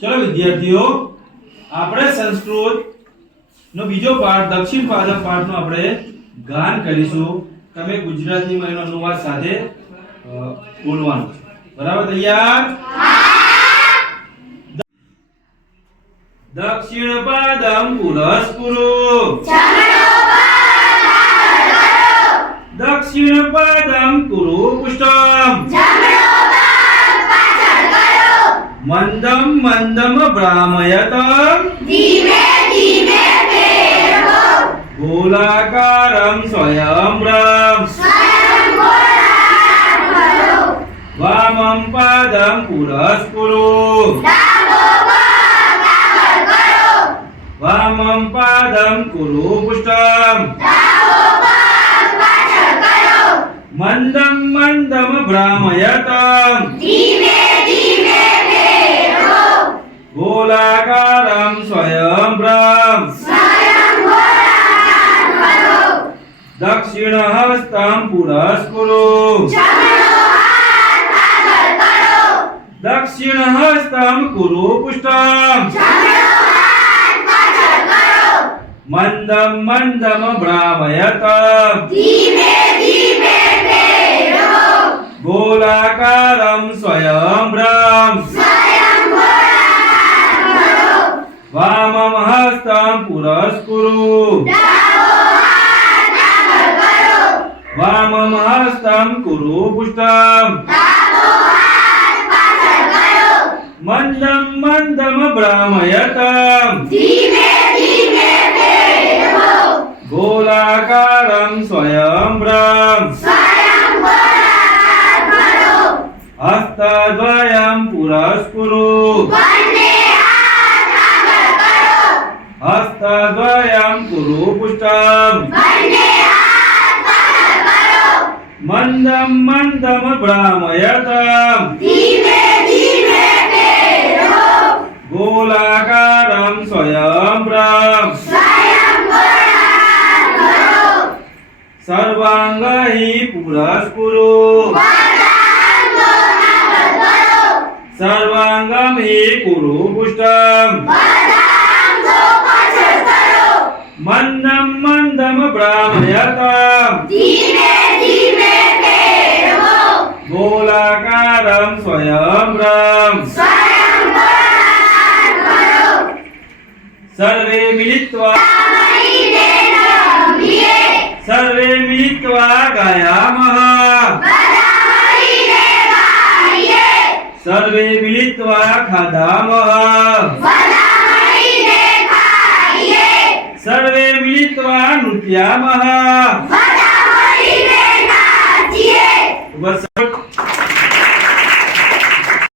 ચલો વિદ્યાર્થીઓ, આપણે સંસ્કૃત નો બીજો પાઠ દક્ષિણ પાદપ પાઠનો આપણે ગાન કરીશું. તમે ગુજરાતીમાં એનો અનુવાદ સાથે બોલવાનું છે. બરાબર? તૈયાર? દક્ષિણ પાદમ પુરસ્કુરુ, દક્ષિણ પાદમ કુરુ પુષ્ટમ, મંદમ મંદમ ભ્રામયતમ, ધીમે ધીમે ફેરવો, ગોલાકારમ સ્વયં બ્રહ્મ, સ્વયં ગોળાકાર કરો, વામમ પાદમ પુરસ્કુરુ, ડાબો પગ આગળ કરો, વામમ પાદમ કુરુ પુષ્ટમ, ડાબો પગ પાછળ કરો, મંદમ મંદમ ભ્રામયતમ, ધીમે ધીમે ફેરવો, ગોલાકારમ સ્વયં બ્રહ્મ, સ્વયં ગોળાકાર કરો, દક્ષિણ હસ્તમ પુરસ્કુરુ, જમણો હાથ આગળ કરો, દક્ષિણ હસ્તમ કુરુ પુષ્ટમ, જમણો હાથ પાછળ કરો, મંદમ મંદમ ભ્રામયતમ, ધીમે ધીમે ફેરવો, ગોલાકારમ સ્વયં બ્રહ્મ, સ્વયં ગોળાકાર કરો, વામમ હસ્તમ પુરસ્કુરુ, ડાબો હાથ આગળ કરો, વામમ હસ્તમ કુરુ પુષ્ટમ, ડાબો હાથ પાછળ કરો, મંદમ મંદમ ભ્રામયતમ, ધીમે ધીમે ફેરવો, ગોલાકારમ સ્વયં બ્રહ્મ, સ્વયં ગોળાકાર કરો, હસ્તદ્વયમ પુરસ્કુરુ, બંને હાથ આગળ કરો, હસ્તદ્વયમ કુરુ પુષ્ટમ, બંને હાથ પાછળ કરો, મંદમ મંદમ ભ્રામયતમ, ધીમે ધીમે ફેરવો, ગોલાકારમ સ્વયં બ્રહ્મ, સ્વયં ગોળાકાર કરો, સર્વાંગહિ પુરસ્કુરુ, બધાંગો આગળ કરો, સર્વાંગમ હિ કુરુ પુષ્ટમ, બધાંગો પાછળ કરો, મંદમ મંદમ ભ્રામયતમ, ધીમે ધીમે ફેરવો, ગોલાકારમ સ્વયં બ્રહ્મ, સ્વયં ગોળાકાર કરો, સર્વે મિલિત્વા મળીને રમીએ, સર્વે મિલિત્વા ગાયામઃ, બધા મળીને ગાઈએ, સર્વે મિલિત્વા ખાદામઃ, બધા મળીને ખાઈએ, સર્વે મિલિત્વા નૃત્યામઃ. બધા મળીને નાચીએ. બસ